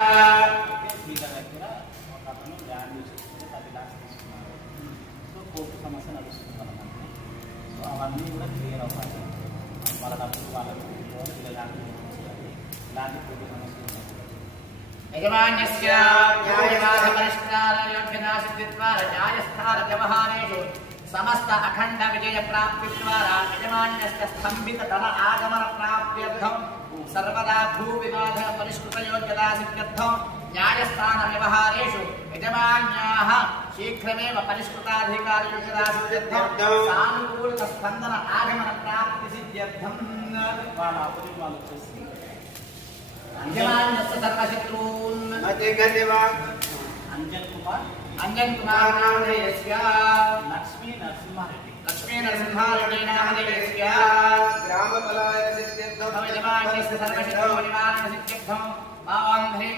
వీళ్ళ దగ్గర ఒక అతను ల్యాండ్ తీసుకుంటే 10 lakhs తీసుకున్నారు. సో కోర్టు సమస్య నడుస్తుంది మనకి. సో అవన్నీ కూడా క్లియర్ అవ్వాలి. వాళ్ళ డబ్బులు వాళ్ళకి వీళ్ళ ల్యాండ్ చేయాలి. ల్యాండ్ కోర్టు సమస్య యజమాన్యస్య న్యాయవాద పరిష్కార యోగ్యతా సిద్ధిద్వారా న్యాయస్థాన వ్యవహారేషు సమస్త అఖండ విజయ ప్రాప్తి ద్వారా యజమాన్యస్య స్తంభిత ధన ఆగమన ప్రాప్త్యర్థం సర్వదా భూ వివాద పరిష్కృత యోగ్యతా సిద్ధ్యర్థం న్యాయస్థాన వ్యవహారేషు యజమాన్యాః శీఘ్రమేవ పరిష్కృతాధికార యోగ్యతా సిద్ధ్యర్థం సానుకూల స్పందన ఆగమన ప్రాప్తి సిద్ధ్యర్థం వాళ్ళ ఆపోజిట్ వాళ్ళు వచ్చేసి యజమాన్యస్య సర్వశత్రూన్ అంజన్ కుమార్ నామధేయస్య లక్ష్మీ నరసింహారెడ్డి నామధేయస్య గ్రామ పలాయన సిద్ధ్యర్థం యజమాన్యస్య సర్వశత్రు నివారణ సిద్ధ్యర్థం